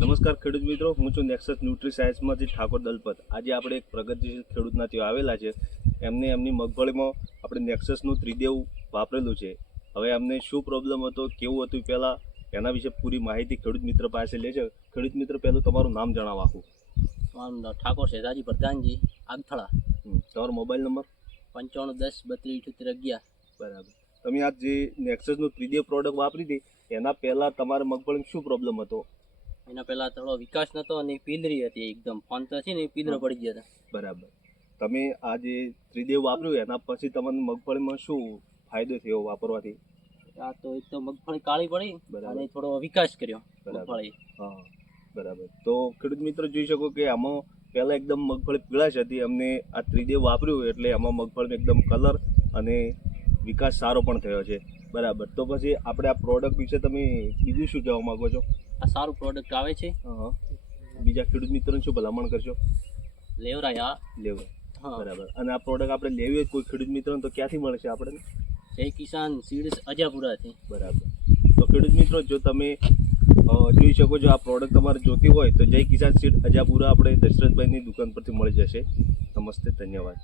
નમસ્કાર ખેડૂત મિત્રો, હું છું નેક્સસ ન્યુટ્રી સાયન્સમાંથી ઠાકોર દલપત. આજે આપણે એક પ્રગતિશીલ ખેડૂતના ત્યાં આવેલા છે. એમની મગફળીમાં આપણે નેક્સસનું ત્રિદેવ વાપરેલું છે. હવે એમને શું પ્રોબ્લેમ હતો, કેવું હતું પહેલાં, એના વિશે પૂરી માહિતી ખેડૂત મિત્ર પાસે લે છે. ખેડૂત મિત્ર, પહેલું તમારું નામ જણાવો આખું. મારું નામ ઠાકોર શેજાજી પ્રધાનજી, આગથળા. તમારો મોબાઈલ નંબર? 9510327811. બરાબર. તમે આ જે નેક્સસનું ત્રિદેવ પ્રોડક્ટ વાપરી હતી એના પહેલાં તમારા મગફળીમાં શું પ્રોબ્લેમ હતો? એના પહેલાં થોડો વિકાસ નહોતો અને પીલરી હતી, એકદમ ફોન તો છે ને પીલરો પડી ગયા હતા. બરાબર. તમે આ જે ત્રિદેવ વાપર્યું એના પછી તમને મગફળીમાં શું ફાયદો થયો વાપરવાથી? આ તો એક તો મગફળી કાળી પડી બરાબર. અને થોડો વિકાસ કર્યો બરાબર. મગફળી. હા, બરાબર. તો ખેડૂત મિત્રો જોઈ શકો કે આમાં પહેલાં એકદમ મગફળી પીળાશ હતી. અમને આ ત્રિદેવ વાપર્યું એટલે આમાં મગફળીનો એકદમ કલર અને વિકાસ સારો પણ થયો છે. બરાબર. તો પછી આપણે આ પ્રોડક્ટ વિશે તમે બીજું શું કહેવા માગો છો? આ સારું પ્રોડક્ટ આવે છે. હા, બીજા ખેડૂત મિત્રોને શું ભલામણ કરશો? લેવરાય આ લેવું. હા. બરાબર. અને આ પ્રોડક્ટ આપણે લેવી હોય કોઈ ખેડૂત મિત્રોને તો ક્યાંથી મળશે આપણે? જય કિસાન સીડ્સ અજાપુરાથી. બરાબર. તો ખેડૂત મિત્રો, જો તમે જોઈ શકો છો આ પ્રોડક્ટ તમારે જોતી હોય તો જય કિસાન સીડ અજાપુરા આપણે દશરથભાઈની દુકાન પરથી મળી જશે. નમસ્તે, ધન્યવાદ.